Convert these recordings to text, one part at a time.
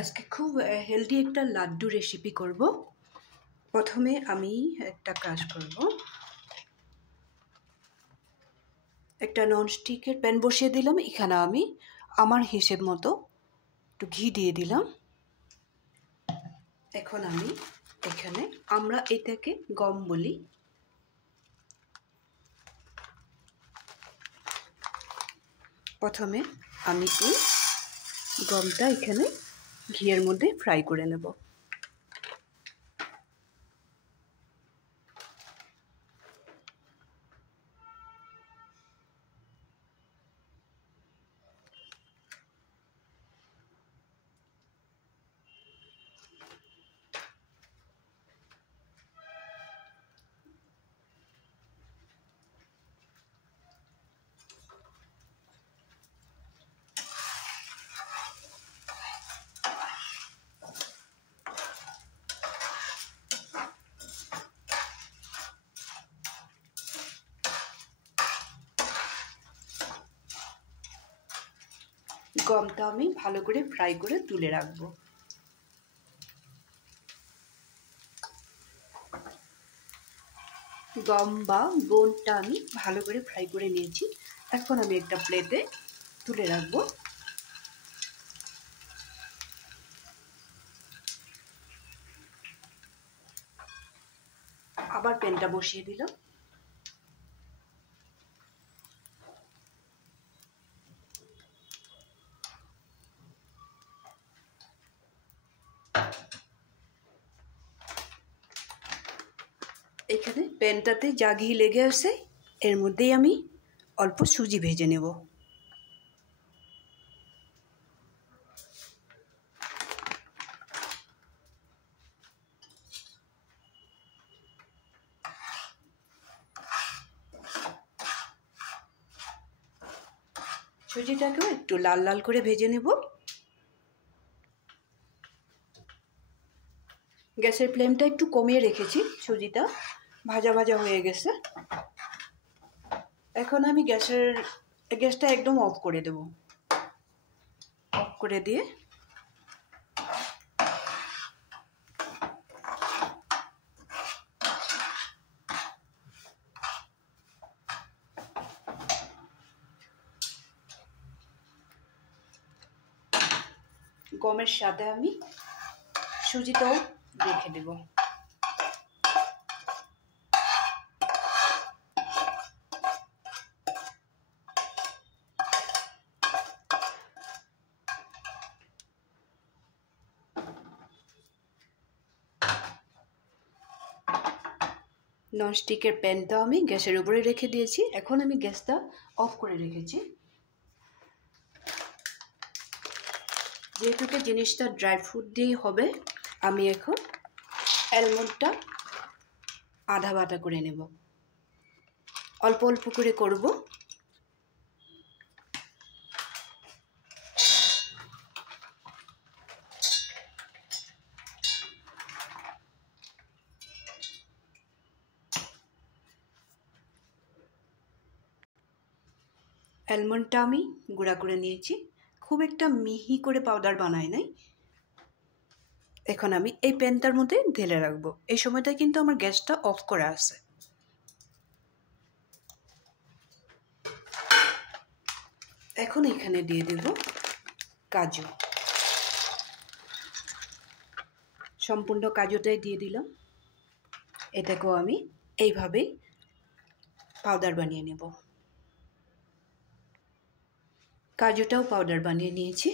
আজকে খুব হেলদি একটা লাড্ডু রেসিপি করব। প্রথমে আমি একটা কাজ করব, একটা ননস্টিকের প্যান বসিয়ে দিলাম। এখানে আমি আমার হিসেব মতো একটু ঘি দিয়ে দিলাম। এখন আমি এখানে, আমরা এটাকে গম বলি, প্রথমে আমি এই গমটা এখানে ঘিয়ের মধ্যে ফ্রাই করে নেব। গমটা আমি ভালো করে ফ্রাই করে তুলে রাখবো। গম বা বোনটা আমি ভালো করে ফ্রাই করে নিয়েছি। এখন আমি একটা প্লেটে তুলে রাখবো। আবার প্যানটা বসিয়ে দিলাম। এখানে প্যানটাতে যা ঘি লেগে আছে, এর মধ্যেই আমি অল্প সুজি ভেজে নেব। সুজিটাকেও একটু লাল লাল করে ভেজে নেব। গ্যাসের ফ্লেমটা একটু কমিয়ে রেখেছি, সুজিটা ভাজা ভাজা হয়ে গেছে। এখন আমি গ্যাসটা একদম অফ করে দেব। অফ করে দিয়ে গমের সাথে আমি সুজিটাও রেখে দেব। ননস্টিকের প্যানটা আমি গ্যাসের উপরে রেখে দিয়েছি। এখন আমি গ্যাসটা অফ করে রেখেছি। যেহেতু জিনিসটা ড্রাই ফ্রুট দিয়েই হবে, আমি এখন অ্যালমন্ডটা আধা বাটা করে নেব। অল্প অল্প করে করব। অ্যালমন্ডটা আমি গুঁড়া করে নিয়েছি, খুব একটা মিহি করে পাউডার বানাই নাই। এখন আমি এই প্যানটার মধ্যে ঢেলে রাখবো। এই সময়টায় কিন্তু আমার গ্যাসটা অফ করা আছে। এখন এখানে দিয়ে দেব কাজু। সম্পূর্ণ কাজুটাই দিয়ে দিলাম। এটাকেও আমি এইভাবেই পাউডার বানিয়ে নেব। কাজুটাও পাউডার বানিয়ে নিয়েছি।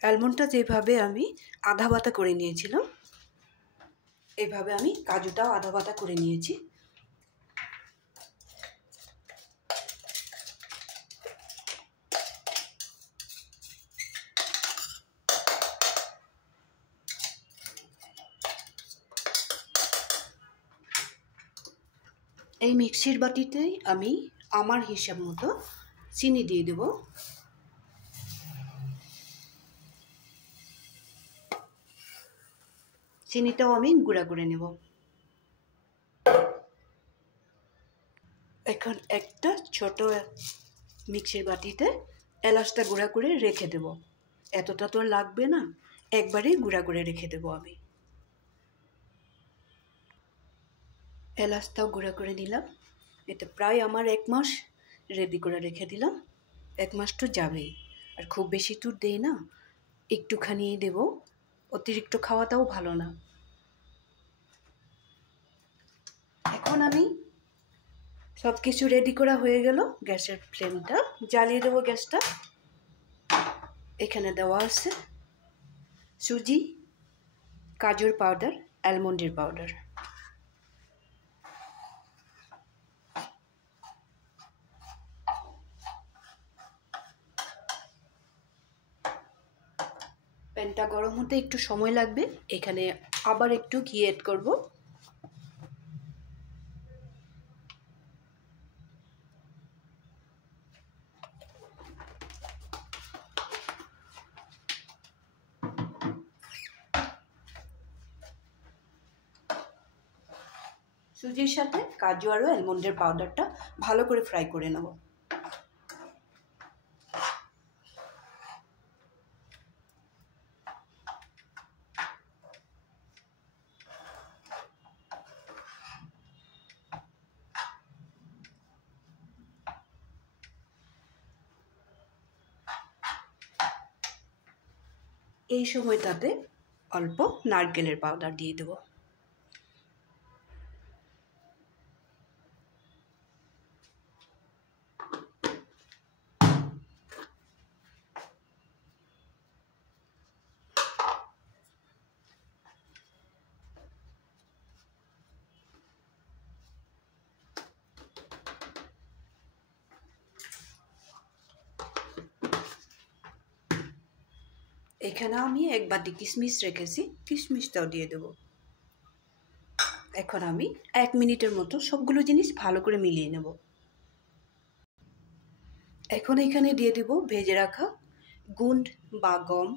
অ্যালমন্ডটা যেভাবে আমি আধা বাটা করে নিয়েছিলাম, এইভাবে আমি কাজুটাও আধা বাটা করে নিয়েছি। এই মিক্সির বাটিতেই আমি আমার হিসাব মতো চিনি দিয়ে দেব। চিনিটাও আমি গুঁড়া করে নেব। এখন একটা ছোট মিক্সির বাটিতে এলাচটা গুঁড়া করে রেখে দেব। এতটা তো আর লাগবে না, একবারেই গুঁড়া করে রেখে দেবো আমি। এলাচটাও গুঁড়া করে নিলাম। এটা প্রায় আমার 1 মাস রেডি করে রেখে দিলাম। 1 মাস তো যাবেই, আর খুব বেশি তো দেই না, একটুখানি দেব, অতিরিক্ত খাওয়াটাও ভালো না। এখন আমি সব কিছু রেডি করা হয়ে গেল, গ্যাসের ফ্লেমটা জ্বালিয়ে দেবো। গ্যাসটা এখানে দেওয়া আছে সুজি, কাজুর পাউডার, অ্যালমন্ডের পাউডার। প্যানটা গরম হতে একটু সময় লাগবে। এখানে আবার একটু ঘি অ্যাড করব। সুজির সাথে কাজু আর অ্যালমন্ডের পাউডারটা ভালো করে ফ্রাই করে নেব। এই সময়টাতে অল্প নারকেলের পাউডার দিয়ে দেব। এখানে আমি 1 বাটি কিশমিশ রেখেছি, কিশমিশটাও দিয়ে দেব। এখন আমি 1 মিনিটের মতো সবগুলো জিনিস ভালো করে মিলিয়ে নেব। এখন এখানে দিয়ে দেব ভেজে রাখা গুড় বা গম।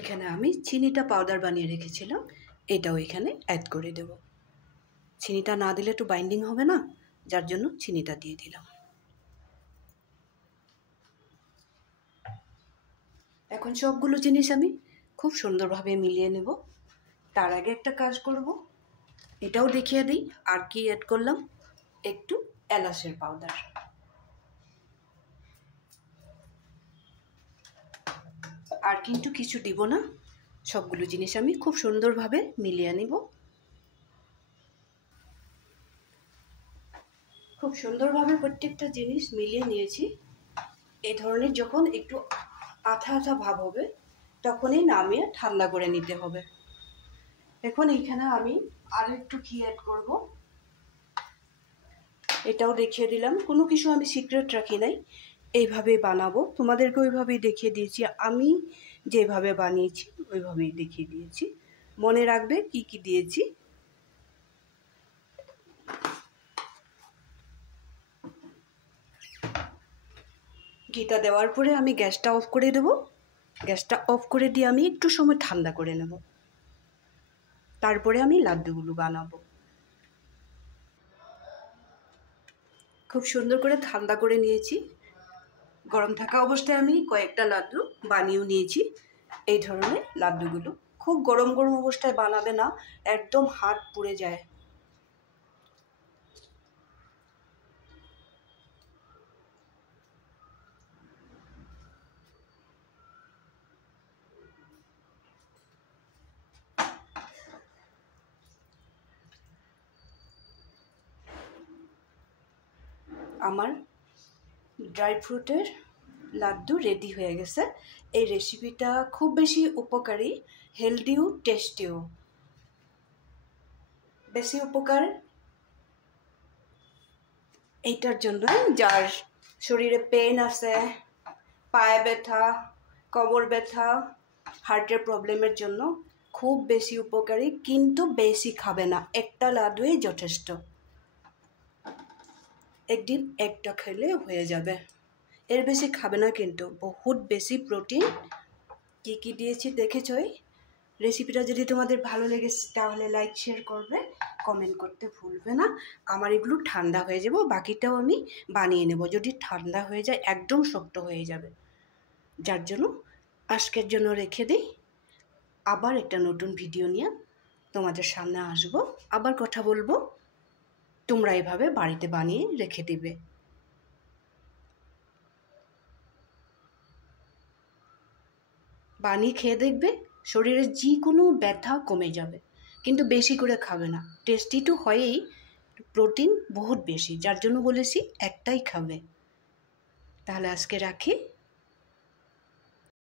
এখানে আমি চিনিটা পাউডার বানিয়ে রেখেছিলাম, এটাও এখানে অ্যাড করে দেব। চিনিটা না দিলে একটু বাইন্ডিং হবে না, যার জন্য চিনিটা দিয়ে দিলাম। এখন সবগুলো জিনিস আমি খুব সুন্দরভাবে মিলিয়ে নেব। তার আগে একটা কাজ করব, এটাও দেখিয়ে দিই আর কি অ্যাড করলাম। একটু এলাচের পাউডার, আর কিন্তু কিছু দিব না। সবগুলো জিনিস আমি খুব সুন্দরভাবে মিলিয়ে নিব। খুব সুন্দরভাবে প্রত্যেকটা জিনিস মিলিয়ে নিয়েছি। এই ধরনের যখন একটু আঠা আঠা ভাব হবে, তখনই নামিয়ে ঠান্ডা করে নিতে হবে। এখন এইখানে আমি আর একটু ঘি অ্যাড করব। এটাও দেখিয়ে দিলাম, কোনো কিছু আমি সিক্রেট রাখি নাই, এইভাবেই বানাবো। তোমাদেরকে ওইভাবেই দেখিয়ে দিয়েছি, আমি যেভাবে বানিয়েছি ওইভাবেই দেখিয়ে দিয়েছি। মনে রাখবে কি কি দিয়েছি। ঘিটা দেওয়ার পরে আমি গ্যাসটা অফ করে দেব। গ্যাসটা অফ করে দিয়ে আমি একটু সময় ঠান্ডা করে নেব, তারপরে আমি লাড্ডুগুলো বানাবো। খুব সুন্দর করে ঠান্ডা করে নিয়েছি। গরম থাকা অবস্থায় আমি কয়েকটা লাড্ডু বানিয়েও নিয়েছি। এই ধরনের লাড্ডুগুলো খুব গরম গরম অবস্থায় বানাবে না, একদম হাত পুড়ে যায়। আমার ড্রাই ফ্রুটের লাড্ডু রেডি হয়ে গেছে। এই রেসিপিটা খুব বেশি উপকারী, হেলদিও, টেস্টিও। বেশি উপকার এইটার জন্য যার শরীরে পেন আছে, পায়ে ব্যথা, কোমর ব্যথা, হার্টের প্রবলেমের জন্য খুব বেশি উপকারী, কিন্তু বেশি খাবে না, একটা লাড্ডুই যথেষ্ট। একদিন একটা খেলে হয়ে যাবে, এর বেশি খাবে না, কিন্তু বহুত বেশি প্রোটিন। কী কী দিয়েছি দেখেছই। রেসিপিটা যদি তোমাদের ভালো লেগেছে তাহলে লাইক শেয়ার করবে, কমেন্ট করতে ভুলবে না। আমার এগুলো ঠান্ডা হয়ে যাবে, বাকিটাও আমি বানিয়ে নেব। যদি ঠান্ডা হয়ে যায় একদম শক্ত হয়ে যাবে, যার জন্য আজকের জন্য রেখে দিই। আবার একটা নতুন ভিডিও নিয়ে তোমাদের সামনে আসবো, আবার কথা বলবো। তোমরা এভাবে বাড়িতে বানিয়ে রেখে দিবে। বানিয়ে খেয়ে দেখবে, শরীরের যে কোনো ব্যথা কমে যাবে, কিন্তু বেশি করে খাবে না। টেস্টি তো হয়েই, প্রোটিন বহুত বেশি, যার জন্য বলেছি একটাই খাবে। তাহলে আজকে রাখি।